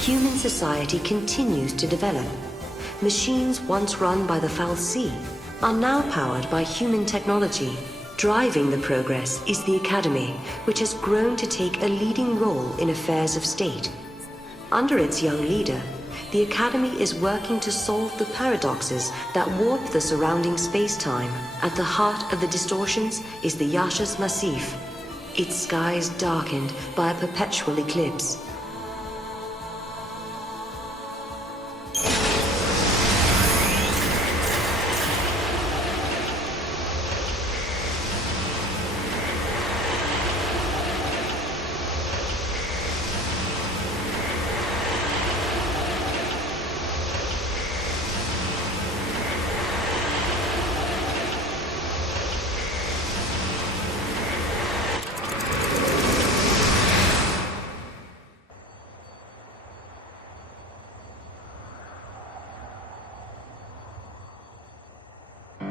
human society continues to develop. Machines once run by the fal'Cie are now powered by human technology. Driving the progress is the Academy, which has grown to take a leading role in affairs of state. Under its young leader, the Academy is working to solve the paradoxes that warp the surrounding space-time. At the heart of the distortions is the Yascas Massif, its skies darkened by a perpetual eclipse.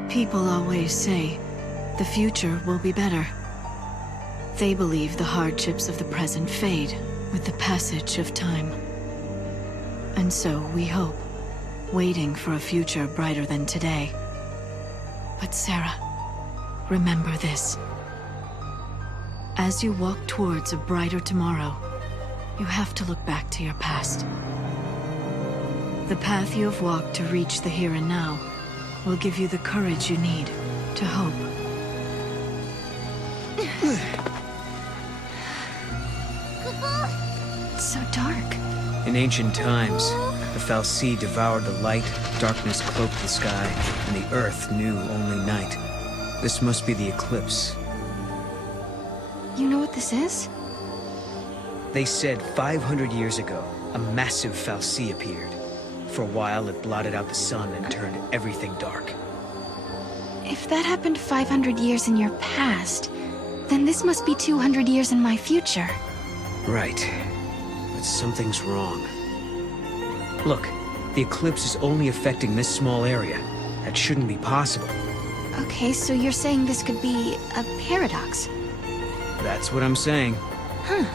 People always say, the future will be better. They believe the hardships of the present fade with the passage of time. And so we hope, waiting for a future brighter than today. But Sarah, remember this. As you walk towards a brighter tomorrow, you have to look back to your past. The path you have walked to reach the here and now will give you the courage you need to hope. It's so dark. In ancient times, the fal'Cie devoured the light, darkness cloaked the sky, and the earth knew only night. This must be the eclipse. You know what this is? They said 500 years ago, a massive fal'Cie appeared. For a while, it blotted out the sun and turned everything dark. If that happened 500 years in your past, then this must be 200 years in my future. Right. But something's wrong. Look, the eclipse is only affecting this small area. That shouldn't be possible. Okay, so you're saying this could be a paradox? That's what I'm saying. Huh.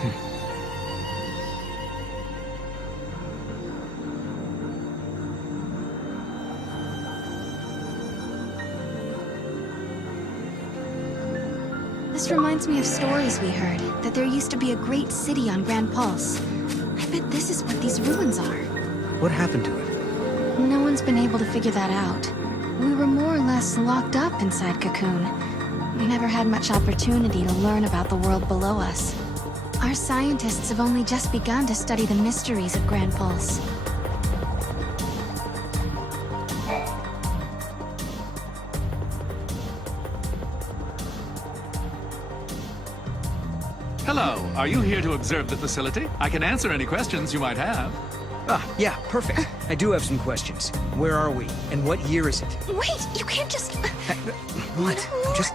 This reminds me of stories we heard, that there used to be a great city on Grand Pulse. I bet this is what these ruins are. What happened to it? No one's been able to figure that out. We were more or less locked up inside Cocoon. We never had much opportunity to learn about the world below us. Our scientists have only just begun to study the mysteries of Grand Pulse. Hello, are you here to observe the facility? I can answer any questions you might have. Ah, yeah, perfect. I do have some questions. Where are we? And what year is it? Wait, you can't just... What? Just...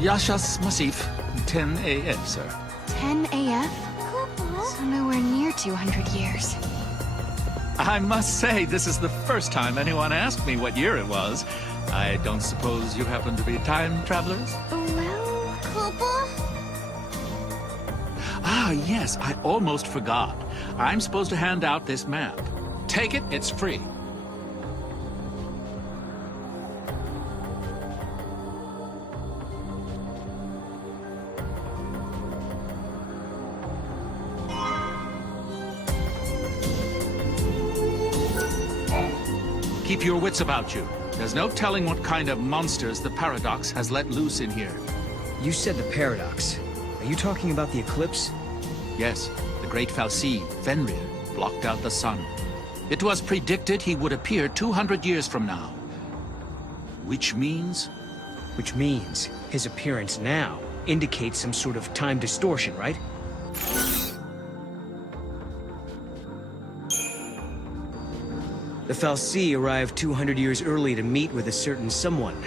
Yascas Massif, 10 AF, sir. 10 AF? So nowhere near 200 years. I must say, this is the first time anyone asked me what year it was. I don't suppose you happen to be time travelers? Well... Papa? Ah, yes, I almost forgot. I'm supposed to hand out this map. Take it, it's free. Keep your wits about you. There's no telling what kind of monsters the paradox has let loose in here. You said the paradox. Are you talking about the eclipse? Yes, the great fal'Cie, Fenrir, blocked out the sun. It was predicted he would appear 200 years from now. Which means? Which means his appearance now indicates some sort of time distortion, right? The fal'Cie arrived 200 years early to meet with a certain someone.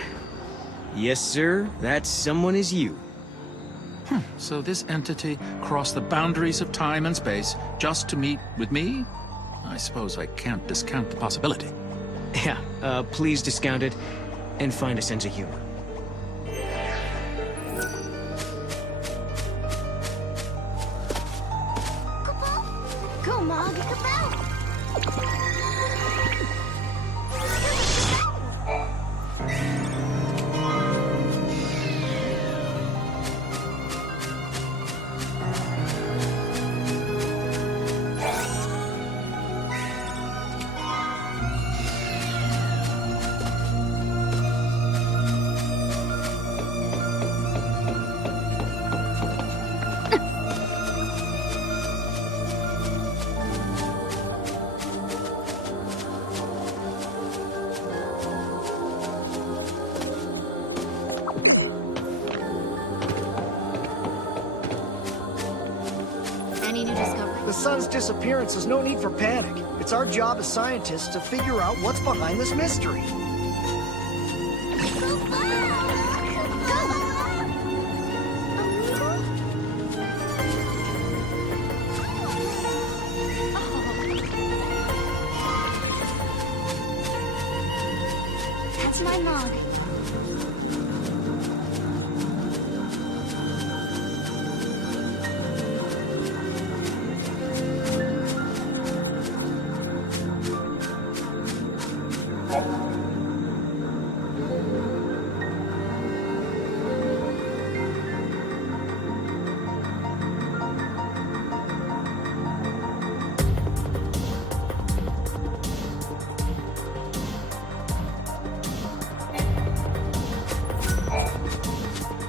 Yes, sir, that someone is you. So this entity crossed the boundaries of time and space just to meet with me? I suppose I can't discount the possibility. Yeah, please discount it and find a sense of humor. Go The sun's disappearance is no need for panic. It's our job as scientists to figure out what's behind this mystery. That's my log.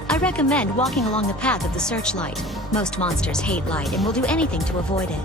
I recommend walking along the path of the searchlight. Most monsters hate light and will do anything to avoid it.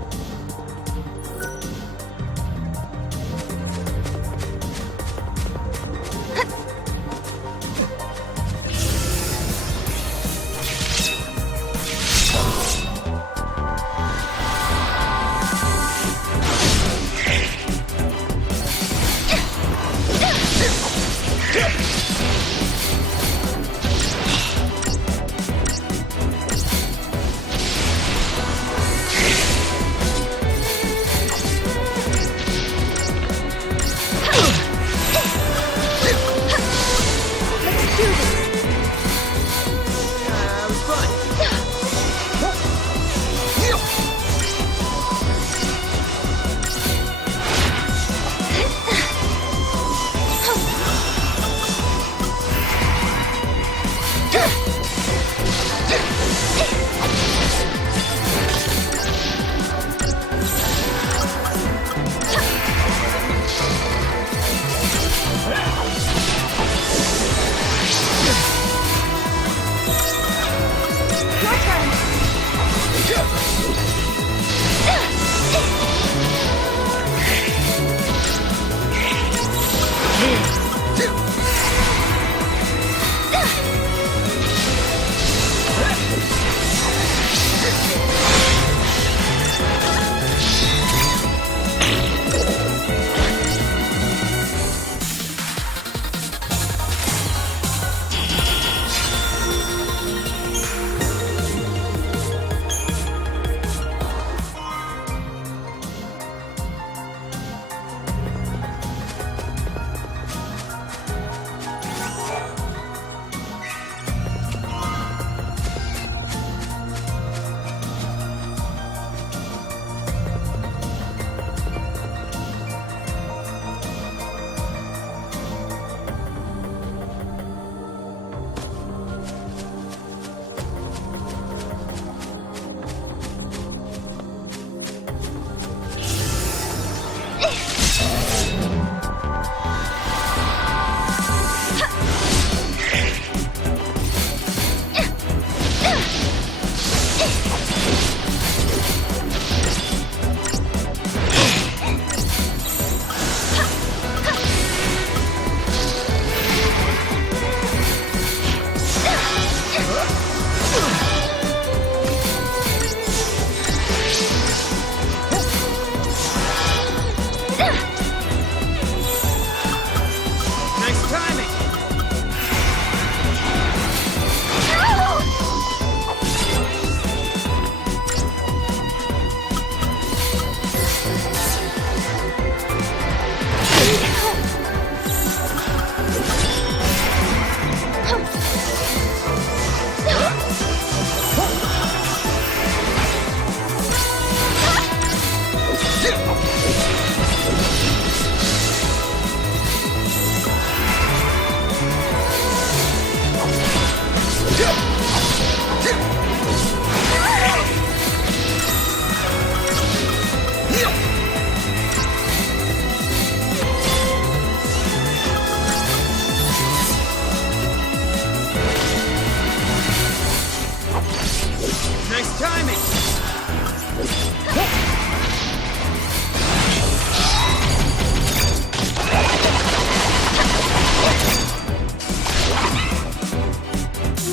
Nice timing!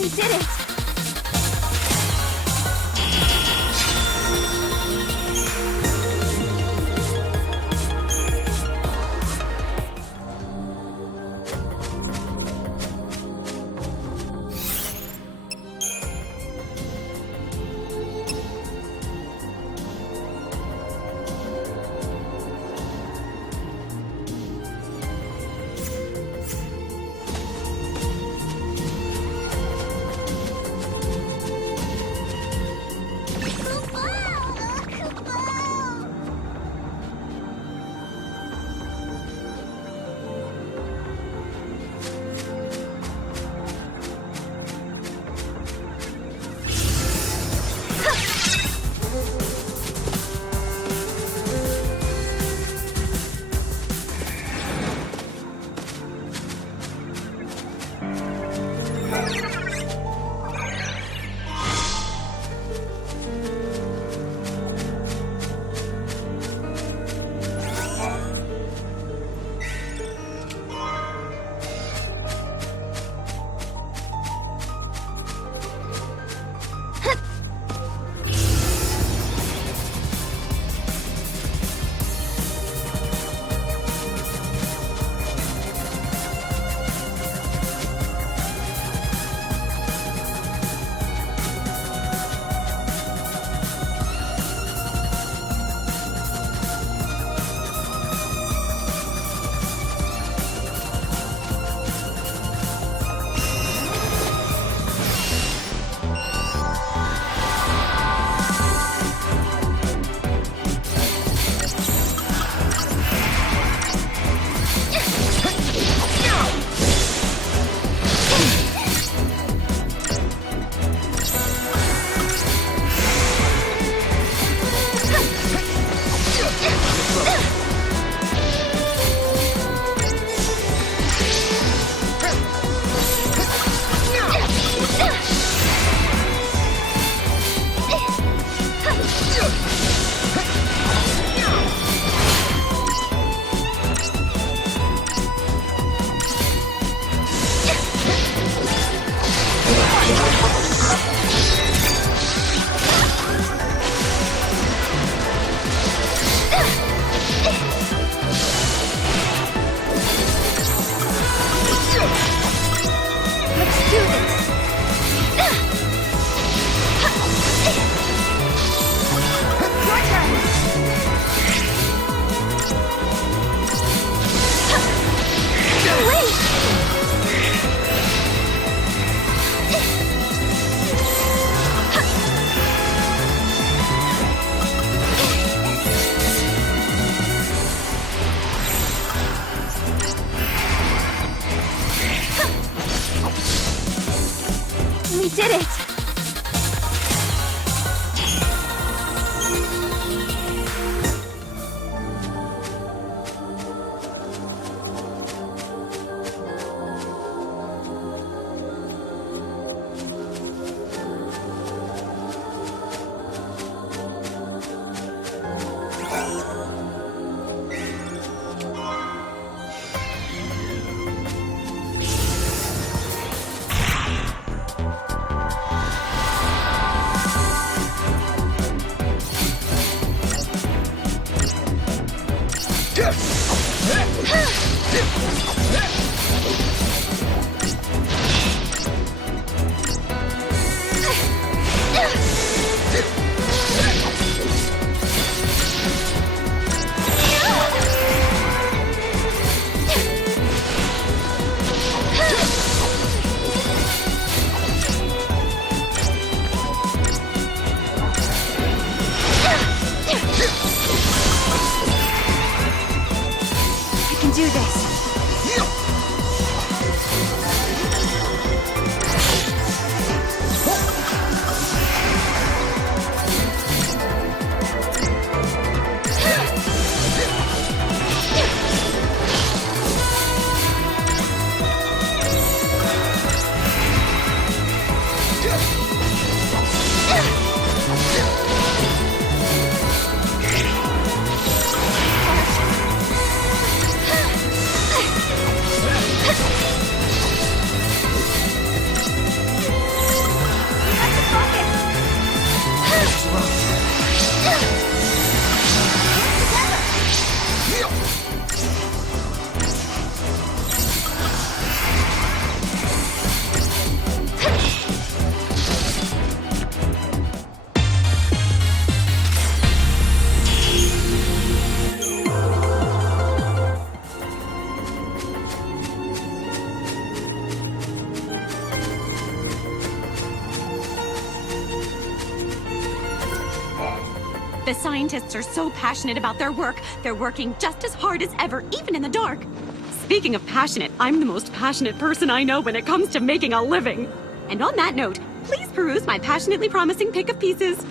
We did it! We did it! The scientists are so passionate about their work, they're working just as hard as ever, even in the dark. Speaking of passionate, I'm the most passionate person I know when it comes to making a living. And on that note, please peruse my passionately promising pick of pieces.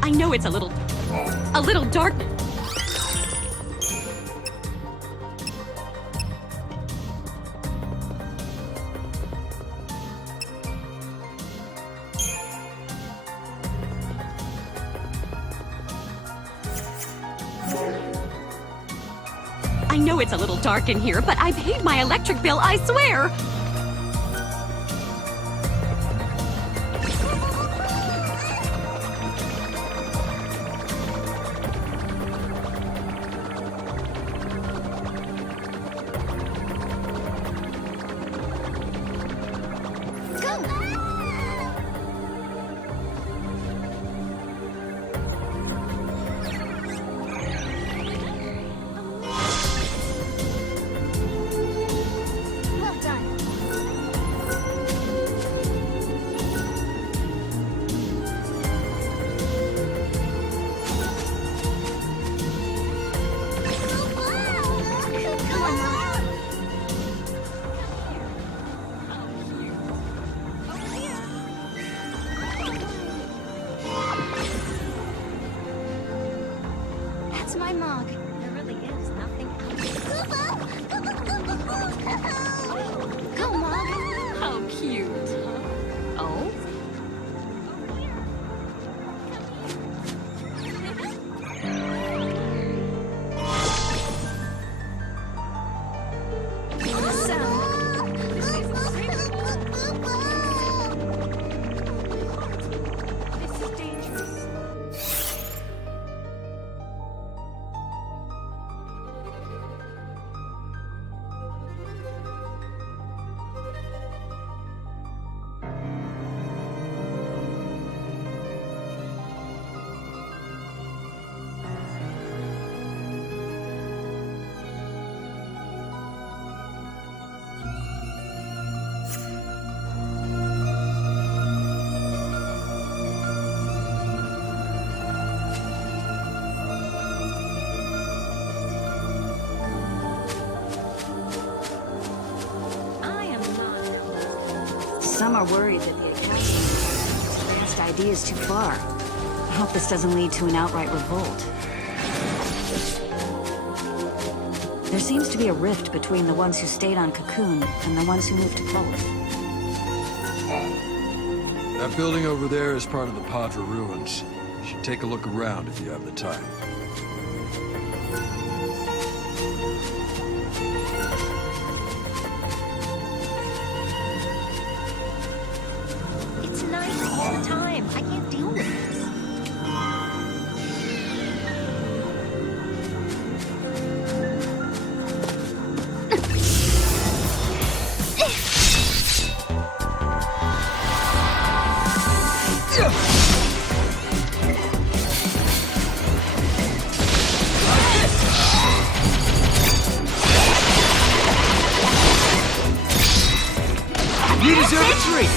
I know it's a little dark. I know it's a little dark in here, but I paid my electric bill, I swear! My mark. There really is nothing else. Go, Mog. How cute. Oh? Some are worried that the Academy's advanced idea is too far. I hope this doesn't lead to an outright revolt. There seems to be a rift between the ones who stayed on Cocoon and the ones who moved to Both. That building over there is part of the Parte ruins. You should take a look around if you have the time. It's nice all the time. I can't deal with this. You deserve a treat!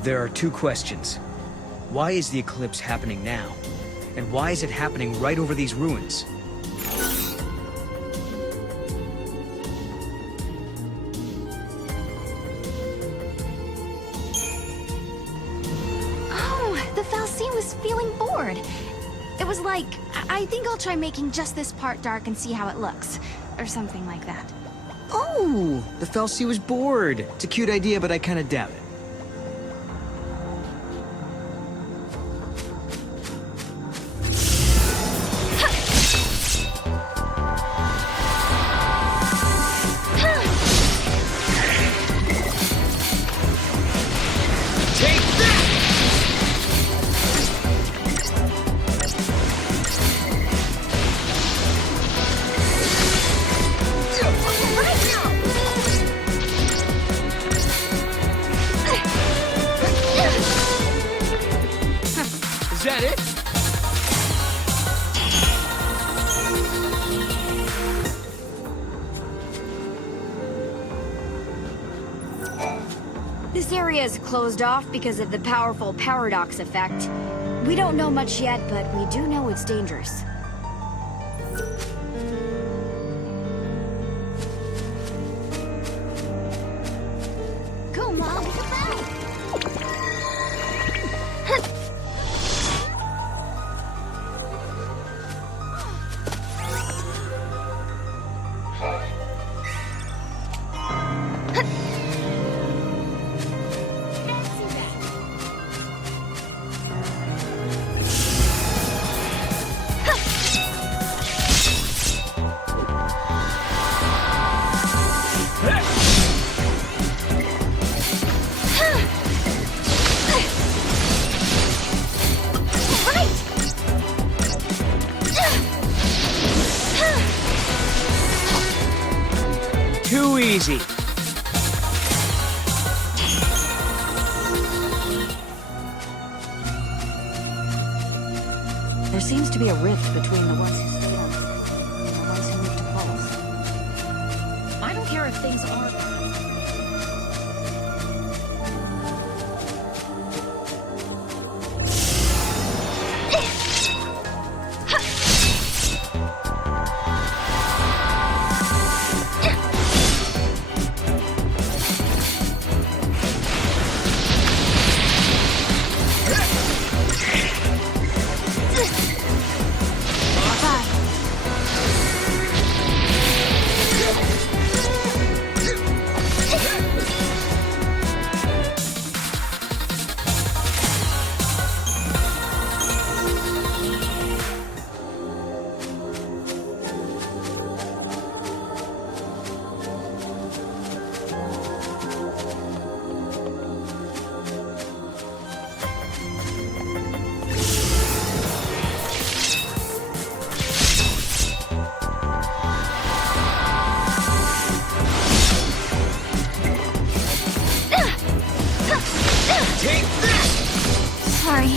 There are two questions. Why is the eclipse happening now? And why is it happening right over these ruins? Oh, the Fal'Cie was feeling bored. It was like, I think I'll try making just this part dark and see how it looks. Or something like that. Oh, the Fal'Cie was bored. It's a cute idea, but I kind of doubt it. Is that it? This area is closed off because of the powerful paradox effect. We don't know much yet, but we do know it's dangerous. Go, Mom! Too easy. There seems to be a rift between the ones who stay on and the ones who move to pulse. I don't care if things are... Sorry.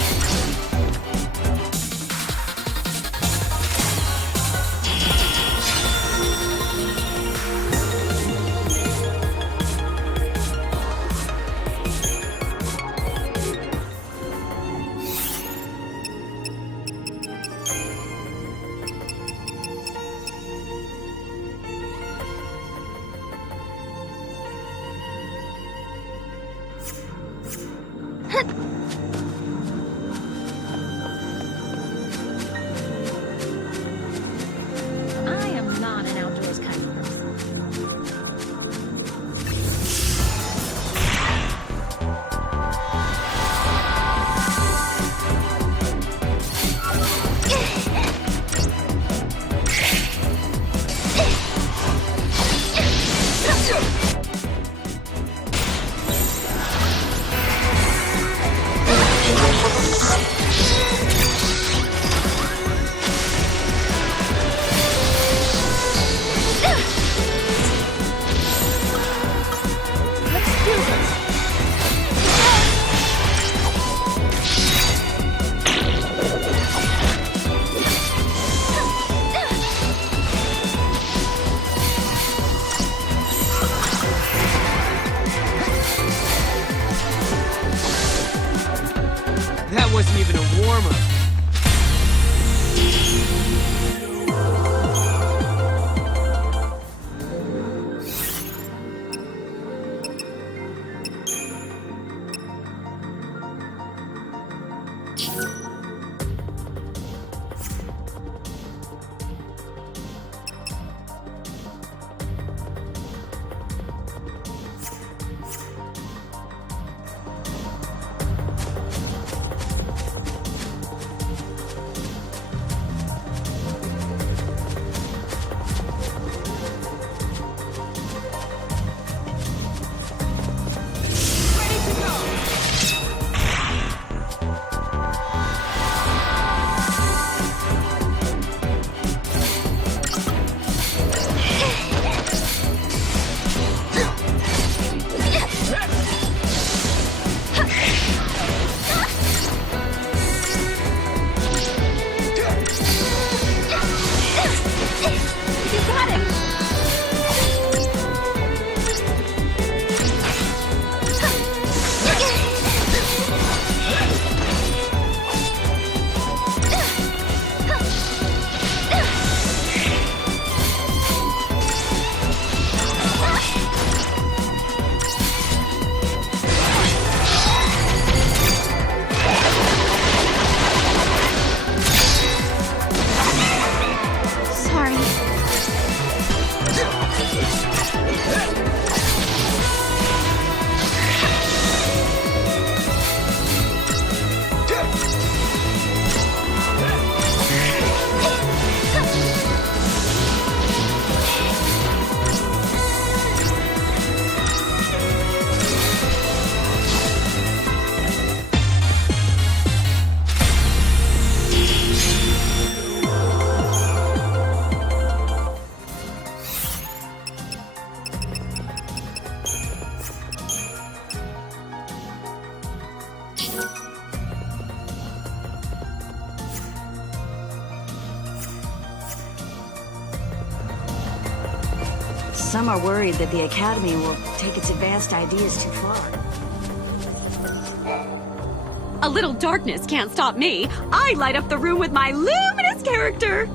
I am not an outdoors kind of person. Some are worried that the Academy will take its advanced ideas too far. A little darkness can't stop me. I light up the room with my luminous character.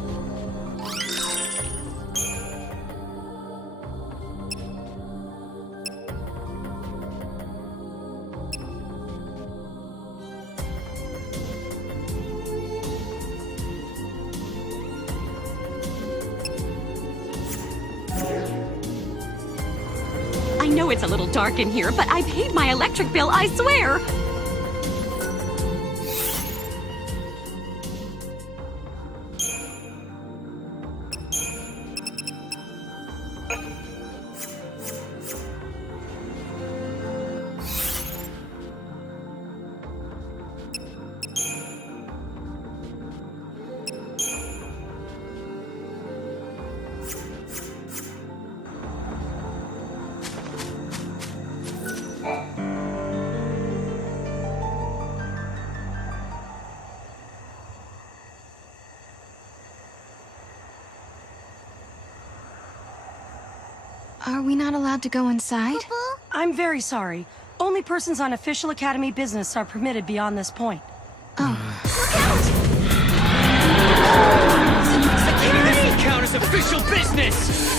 I know it's a little dark in here, but I paid my electric bill, I swear! Are we not allowed to go inside? I'm very sorry. Only persons on official Academy business are permitted beyond this point. Oh. This will count as official business!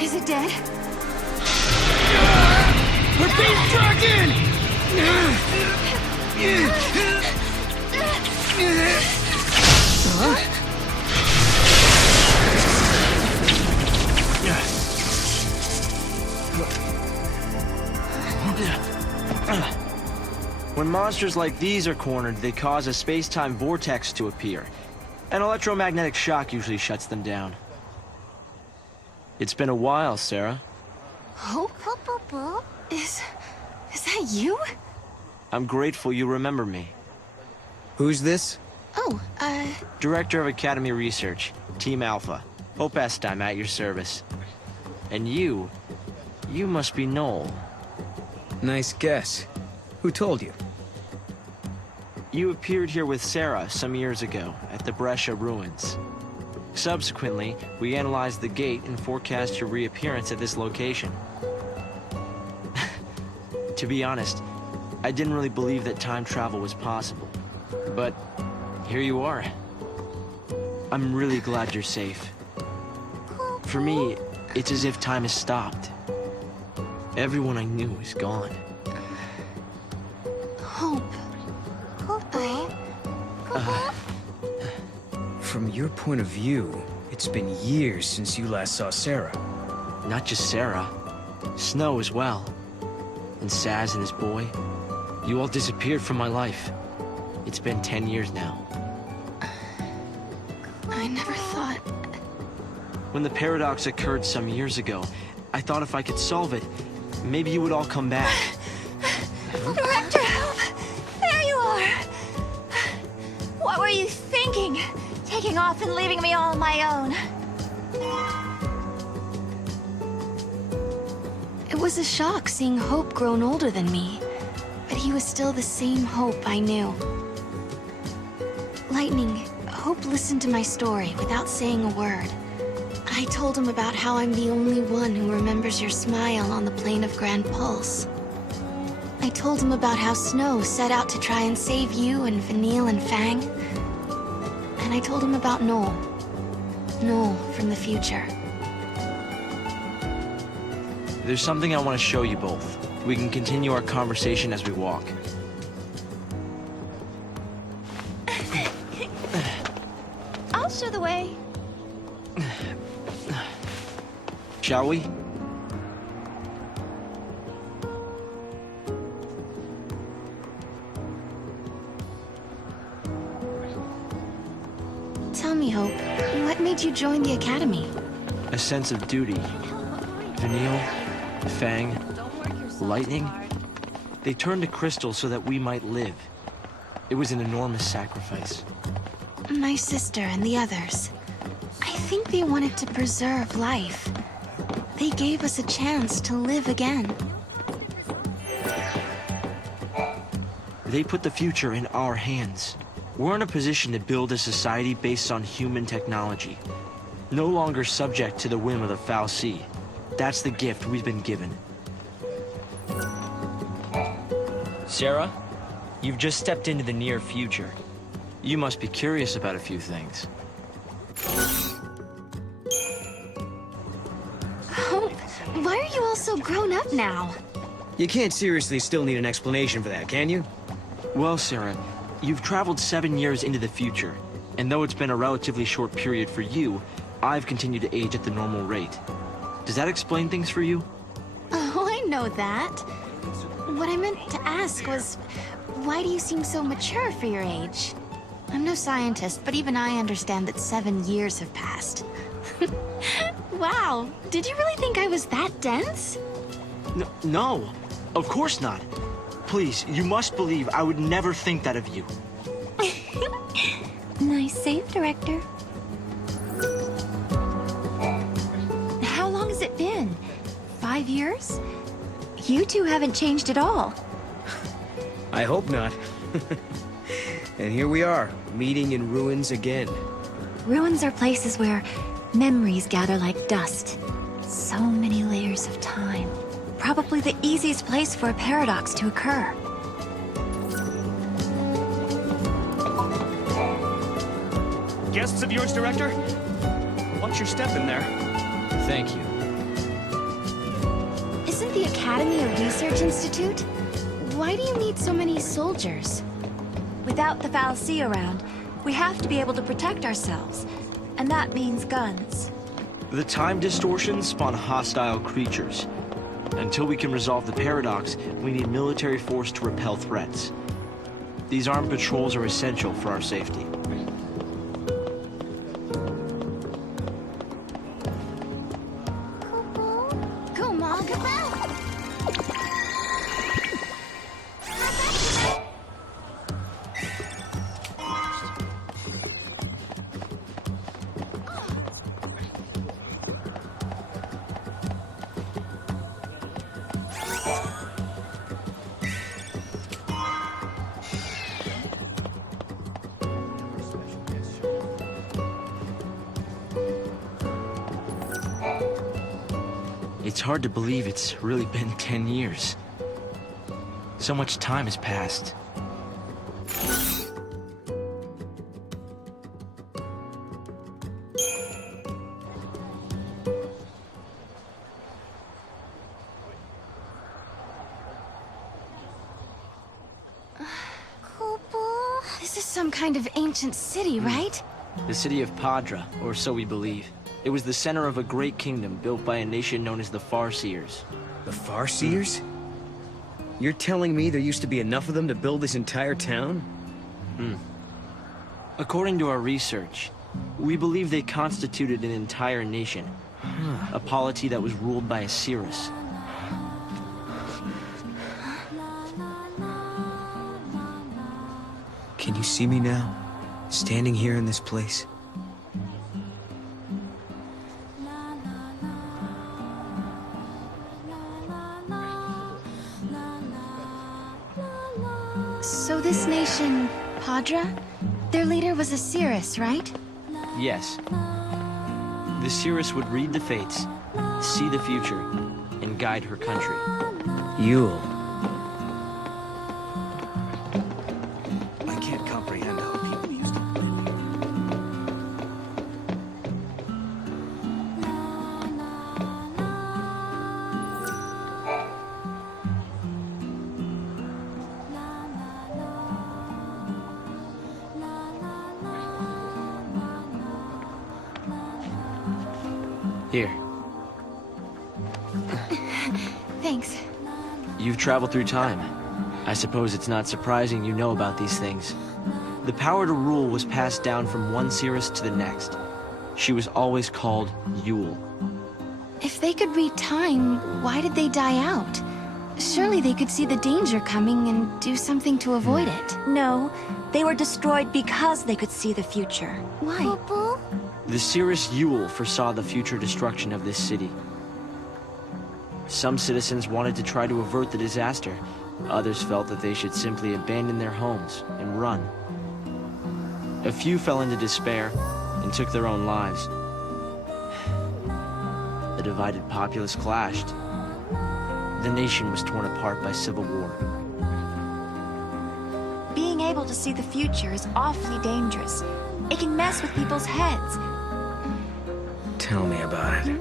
Is it dead? We're being dragged in! Huh? When monsters like these are cornered, they cause a space-time vortex to appear. An electromagnetic shock usually shuts them down. It's been a while, Sarah. Hope? Is that you? I'm grateful you remember me. Who's this? Oh, Director of Academy Research, Team Alpha. Hope Esta, I'm at your service. And you must be Noel. Nice guess. Who told you? You appeared here with Sarah some years ago at the Brescia ruins. Subsequently, we analyzed the gate and forecast your reappearance at this location. To be honest, I didn't really believe that time travel was possible. But here you are. I'm really glad you're safe. For me, it's as if time has stopped. Everyone I knew is gone. Hope. From your point of view, it's been years since you last saw Sarah. Not just Sarah. Snow as well. And Saz and his boy. You all disappeared from my life. It's been 10 years now. I never thought... When the paradox occurred some years ago, I thought if I could solve it, maybe you would all come back. Director, help! There you are! thinking? Taking off and leaving me all on my own. It was a shock seeing Hope grown older than me, but he was still the same Hope I knew. Lightning, Hope listened to my story without saying a word. I told him about how I'm the only one who remembers your smile on the plane of Grand Pulse. I told him about how Snow set out to try and save you and Vanille and Fang. And I told him about Noel. Noel from the future. There's something I want to show you both. We can continue our conversation as we walk. I'll show the way. Shall we? Tell me, Hope, what made you join the Academy? A sense of duty. Vanille, Fang, Lightning, they turned to Crystal so that we might live. It was an enormous sacrifice. My sister and the others. I think they wanted to preserve life. They gave us a chance to live again. They put the future in our hands. We're in a position to build a society based on human technology. No longer subject to the whim of the fal'Cie. That's the gift we've been given. Sarah, you've just stepped into the near future. You must be curious about a few things. Hope, why are you all so grown up now? You can't seriously still need an explanation for that, can you? Well, Sarah, you've traveled 7 years into the future, and though it's been a relatively short period for you, I've continued to age at the normal rate. Does that explain things for you? Oh, I know that. What I meant to ask was, why do you seem so mature for your age? I'm no scientist, but even I understand that 7 years have passed. Wow, did you really think I was that dense? No, of course not. Please, you must believe I would never think that of you. Nice save, Director. How long has it been? 5 years? You two haven't changed at all. I hope not. And here we are, meeting in ruins again. Ruins are places where memories gather like dust. So many layers of time. Probably the easiest place for a paradox to occur. Guests of yours, Director? Watch your step in there. Thank you. Isn't the Academy a research institute? Why do you need so many soldiers? Without the fal'Cie around, we have to be able to protect ourselves. And that means guns. The time distortions spawn hostile creatures. Until we can resolve the paradox, we need military force to repel threats. These armed patrols are essential for our safety. Come on, come on! It's hard to believe it's really been 10 years. So much time has passed. This is some kind of ancient city, right? The city of Padra, or so we believe. It was the center of a great kingdom built by a nation known as the Farseers. The Farseers? You're telling me there used to be enough of them to build this entire town? According to our research, we believe they constituted an entire nation. A polity that was ruled by a Cirrus. Can you see me now? Standing here in this place. So this nation, Padra, their leader was a Cirrus, right? Yes. The Cirrus would read the fates, see the future, and guide her country. Yule. I can't comprehend how people used to live. Here. Thanks. You've traveled through time. I suppose it's not surprising you know about these things. The power to rule was passed down from one Cirrus to the next. She was always called Yule. If they could read time, why did they die out? Surely they could see the danger coming and do something to avoid it. No, they were destroyed because they could see the future. Why? The Cirrus Yule foresaw the future destruction of this city. Some citizens wanted to try to avert the disaster. Others felt that they should simply abandon their homes and run. A few fell into despair and took their own lives. The divided populace clashed. The nation was torn apart by civil war. Being able to see the future is awfully dangerous. It can mess with people's heads. Tell me about it.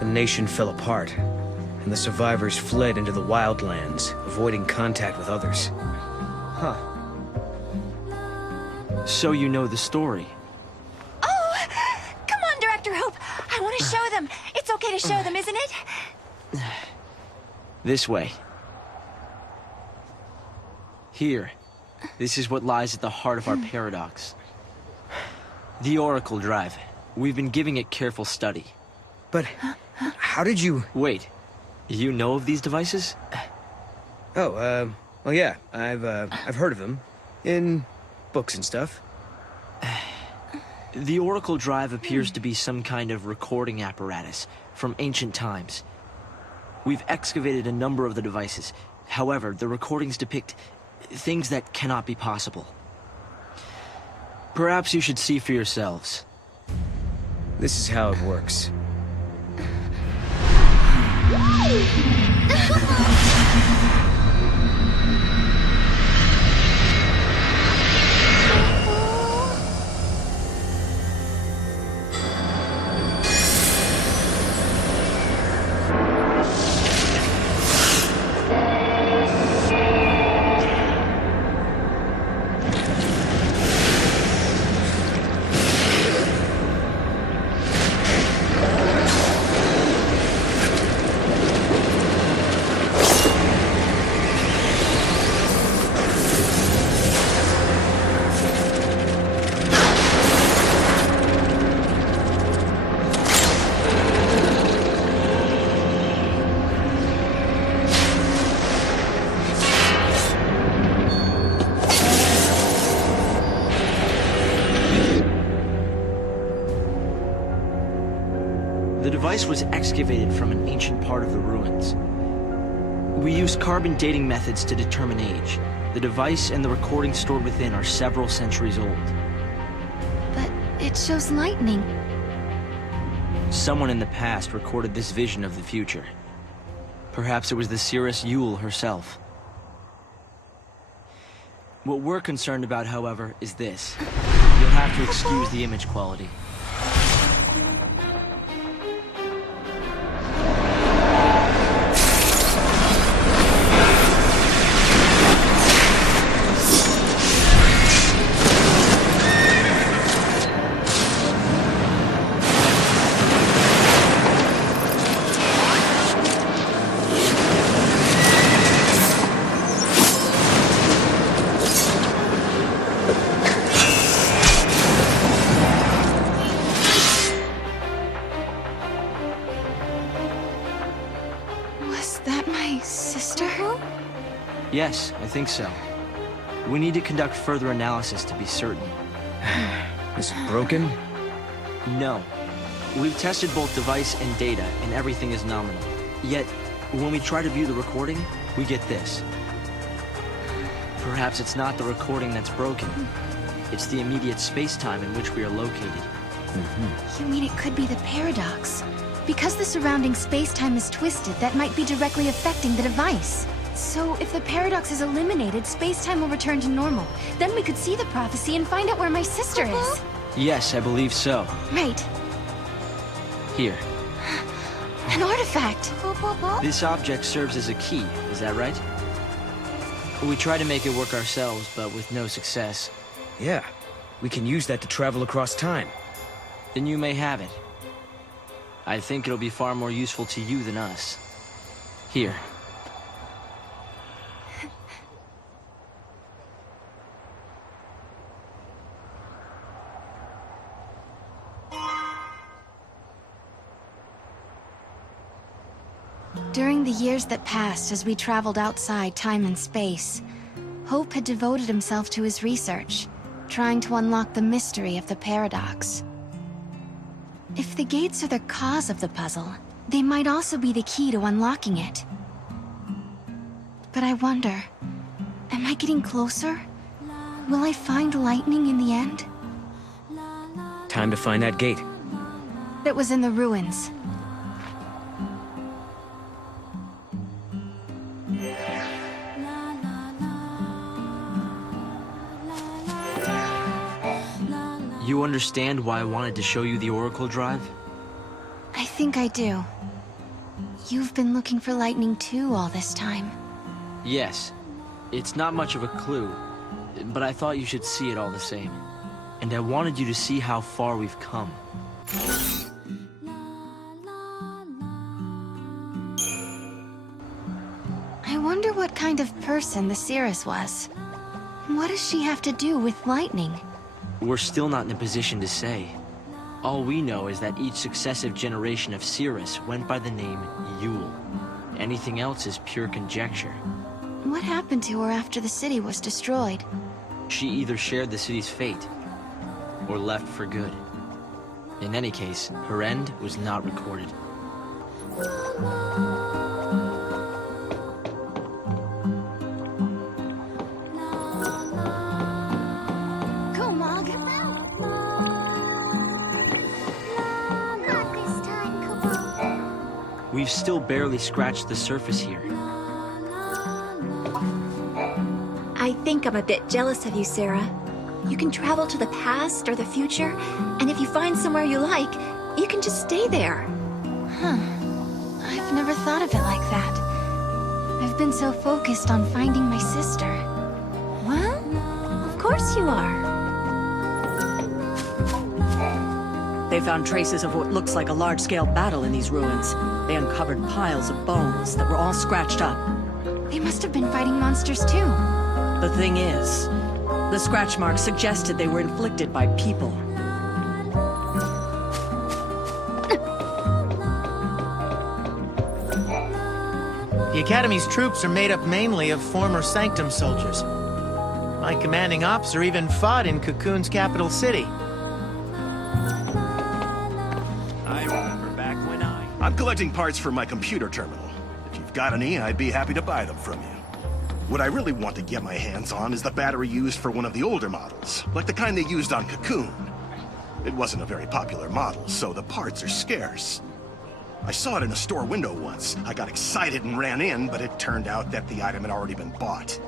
The nation fell apart, and the survivors fled into the wildlands, avoiding contact with others. Huh. So you know the story. Oh! Come on, Director Hope! I want to show them! It's okay to show them, isn't it? This way. Here. This is what lies at the heart of our paradox. The Oracle Drive. We've been giving it careful study. But how did you... Wait. You know of these devices? Oh, well, yeah. I've heard of them. In books and stuff. The Oracle Drive appears to be some kind of recording apparatus from ancient times. We've excavated a number of the devices. However, the recordings depict things that cannot be possible. Perhaps you should see for yourselves. This is how it works. The device was excavated from an ancient part of the ruins. We used carbon dating methods to determine age. The device and the recordings stored within are several centuries old. But it shows lightning. Someone in the past recorded this vision of the future. Perhaps it was the Cirrus Yule herself. What we're concerned about, however, is this. You'll have to excuse the image quality. Was that my sister? Yes, I think so. We need to conduct further analysis to be certain. Is it broken? No. We've tested both device and data, and everything is nominal. Yet, when we try to view the recording, we get this. Perhaps it's not the recording that's broken. It's the immediate space-time in which we are located. You mean it could be the paradox? Because the surrounding space-time is twisted, that might be directly affecting the device. So, if the paradox is eliminated, space-time will return to normal. Then we could see the prophecy and find out where my sister is. Yes, I believe so. Right. Here. An artifact! This object serves as a key, is that right? We tried to make it work ourselves, but with no success. Yeah. We can use that to travel across time. Then you may have it. I think it'll be far more useful to you than us. Here. During the years that passed as we traveled outside time and space, Hope had devoted himself to his research, trying to unlock the mystery of the paradox. If the gates are the cause of the puzzle, they might also be the key to unlocking it. But I wonder, am I getting closer? Will I find lightning in the end? Time to find that gate. That was in the ruins. You understand why I wanted to show you the Oracle Drive? I think I do. You've been looking for lightning too all this time. Yes. It's not much of a clue, but I thought you should see it all the same. And I wanted you to see how far we've come. I wonder what kind of person the Cirrus was. What does she have to do with lightning? We're still not in a position to say. All we know is that each successive generation of Cirrus went by the name Yule. Anything else is pure conjecture. What happened to her after the city was destroyed? She either shared the city's fate, or left for good. In any case, her end was not recorded. We've still barely scratched the surface here. I think I'm a bit jealous of you, Sarah. You can travel to the past or the future, and if you find somewhere you like, you can just stay there. Huh. I've never thought of it like that. I've been so focused on finding my sister. Well, of course you are. They found traces of what looks like a large-scale battle in these ruins. They uncovered piles of bones that were all scratched up. They must have been fighting monsters too. The thing is, the scratch marks suggested they were inflicted by people. The Academy's troops are made up mainly of former Sanctum soldiers. My commanding officer even fought in Cocoon's capital city. I'm collecting parts for my computer terminal. If you've got any, I'd be happy to buy them from you. What I really want to get my hands on is the battery used for one of the older models, like the kind they used on Cocoon. It wasn't a very popular model, so the parts are scarce. I saw it in a store window once. I got excited and ran in, but it turned out that the item had already been bought.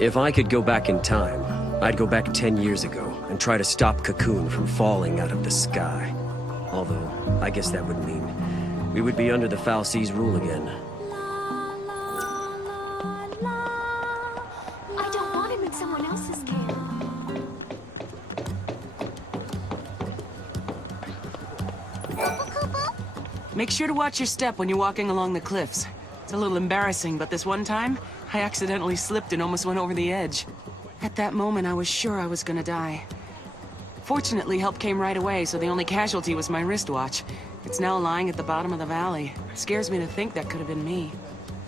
If I could go back in time, I'd go back 10 years ago and try to stop Cocoon from falling out of the sky. Although, I guess that would mean we would be under the fal'Cie's rule again. I don't want him in someone else's camp. Make sure to watch your step when you're walking along the cliffs. It's a little embarrassing, but this one time, I accidentally slipped and almost went over the edge. At that moment, I was sure I was gonna die. Fortunately, help came right away, so the only casualty was my wristwatch. It's now lying at the bottom of the valley. It scares me to think that could have been me.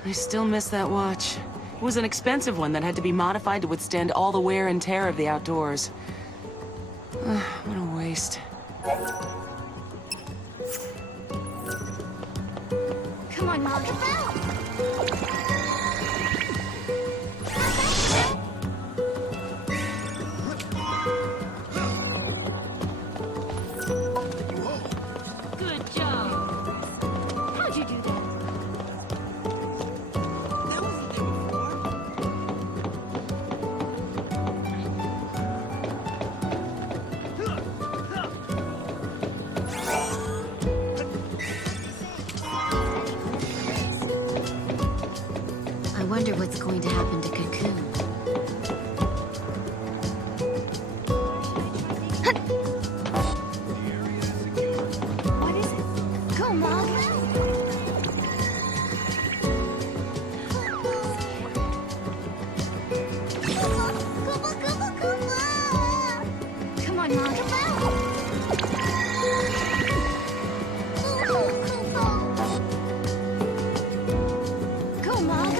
I still miss that watch. It was an expensive one that had to be modified to withstand all the wear and tear of the outdoors. What a waste. Come on, Mom. Good job. How'd you do that? I wonder what's going to happen to Cocoon. What is it? Go, Mom. Come on, Mom. Go, Mom.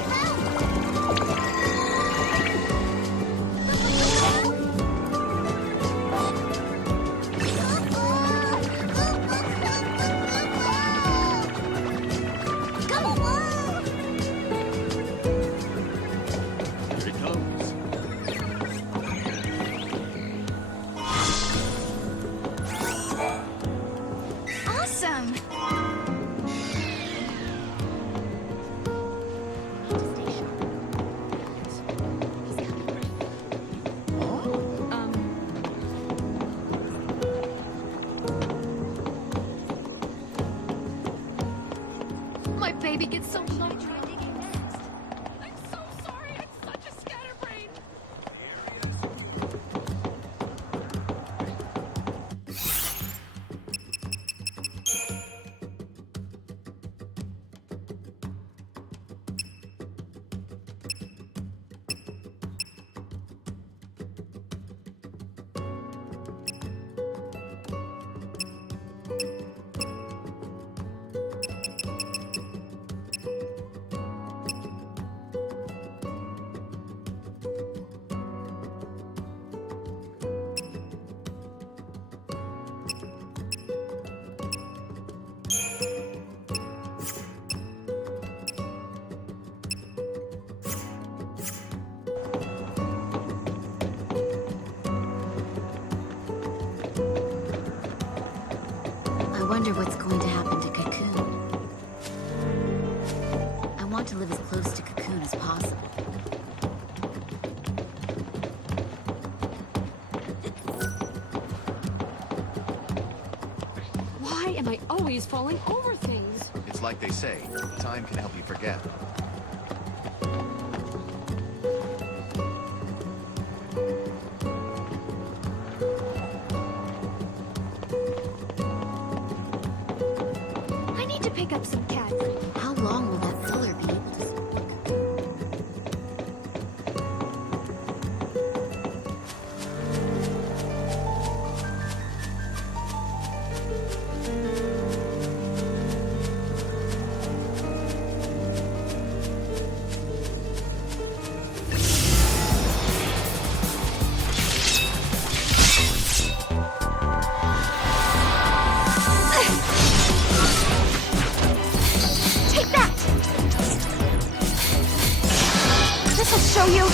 Here it goes. Awesome. My baby gets so low. I'm so sorry. I'm such a scatterbrain. I wonder what's going to happen to Cocoon. I want to live as close to Cocoon as possible. Why am I always falling over things? It's like they say, time can help you forget. I need to pick up some cats. How long will that filler be able to support? Take that! This'll show you.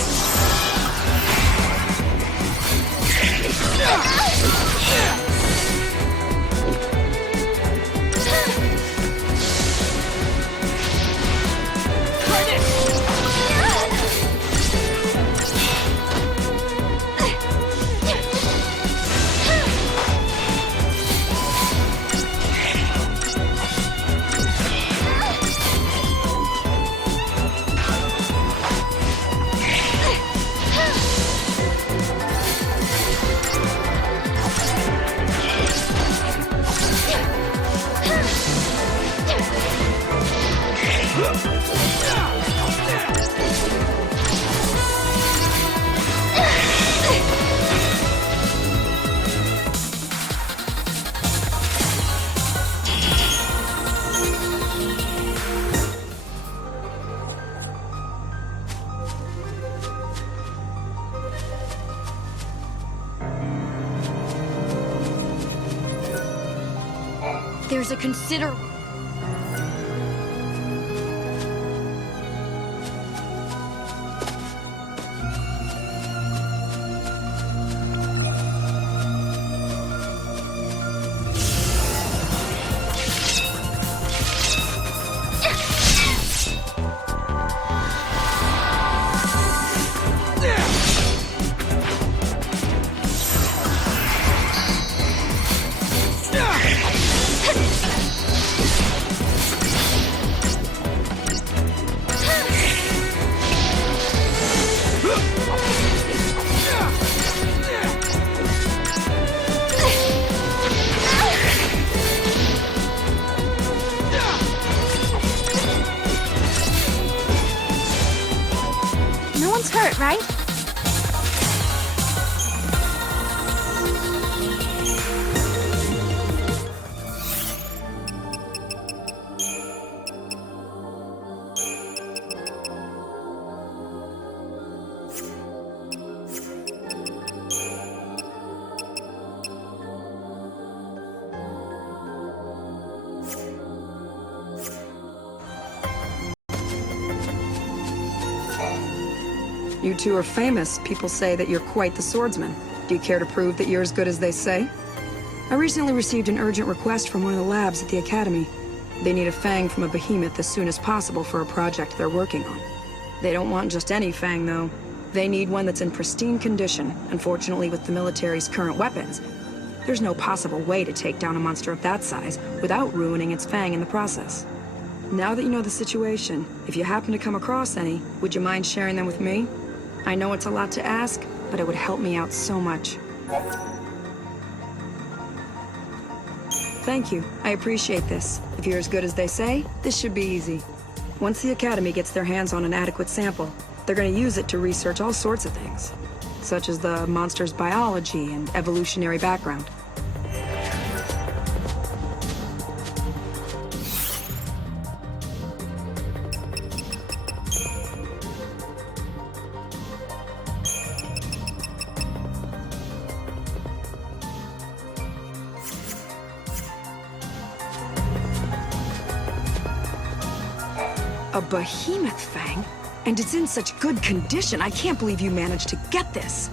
there's a considerable... No one's hurt, right? You two are famous. People say that you're quite the swordsman. Do you care to prove that you're as good as they say? I recently received an urgent request from one of the labs at the Academy. They need a fang from a behemoth as soon as possible for a project they're working on. They don't want just any fang, though. They need one that's in pristine condition. Unfortunately, with the military's current weapons, there's no possible way to take down a monster of that size without ruining its fang in the process. Now that you know the situation, if you happen to come across any, would you mind sharing them with me? I know it's a lot to ask, but it would help me out so much. Thank you. I appreciate this. If you're as good as they say, this should be easy. Once the Academy gets their hands on an adequate sample, they're going to use it to research all sorts of things, such as the monster's biology and evolutionary background. A behemoth fang? And it's in such good condition. I can't believe you managed to get this.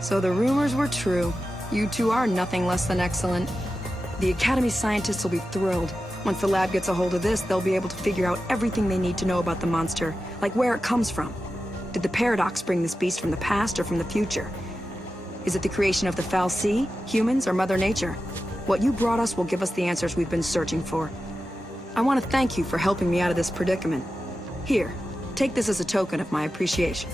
So the rumors were true. You two are nothing less than excellent. The Academy scientists will be thrilled. Once the lab gets a hold of this, they'll be able to figure out everything they need to know about the monster, like where it comes from. Did the paradox bring this beast from the past or from the future? Is it the creation of the fal'Cie, humans, or Mother Nature? What you brought us will give us the answers we've been searching for. I want to thank you for helping me out of this predicament. Here, take this as a token of my appreciation.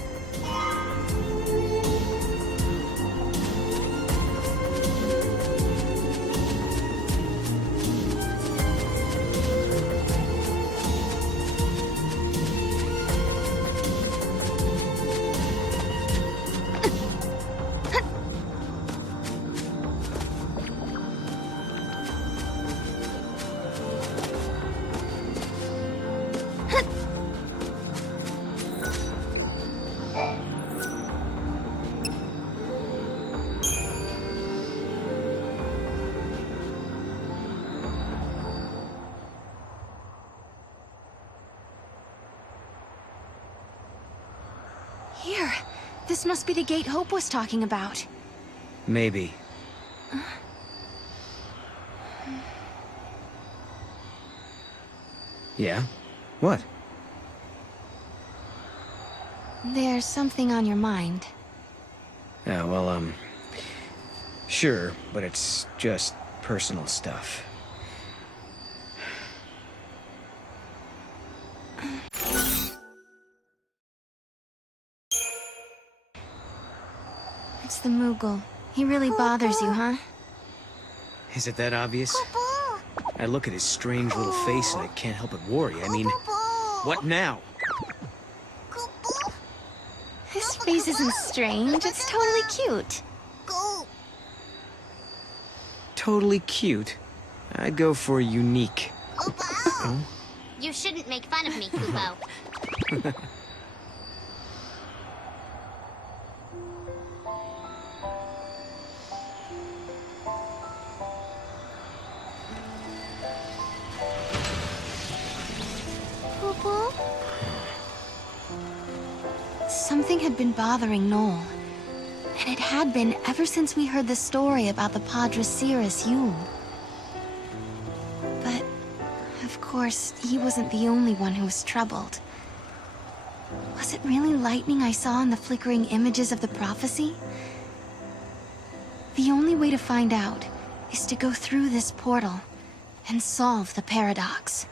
Here. This must be the gate Hope was talking about. Maybe. Yeah? What? There's something on your mind. Yeah, well, sure, but it's just personal stuff. It's the Moogle. He really bothers you, huh? Is it that obvious? I look at his strange little face and I can't help but worry. I mean, what now? His face isn't strange. It's totally cute. Totally cute. I'd go for unique. Oh? You shouldn't make fun of me, Kupo. Something had been bothering Noel. And it had been ever since we heard the story about the Padre Cirrus Yule. But, of course, he wasn't the only one who was troubled. Was it really lightning I saw in the flickering images of the prophecy? The only way to find out is to go through this portal and solve the paradox.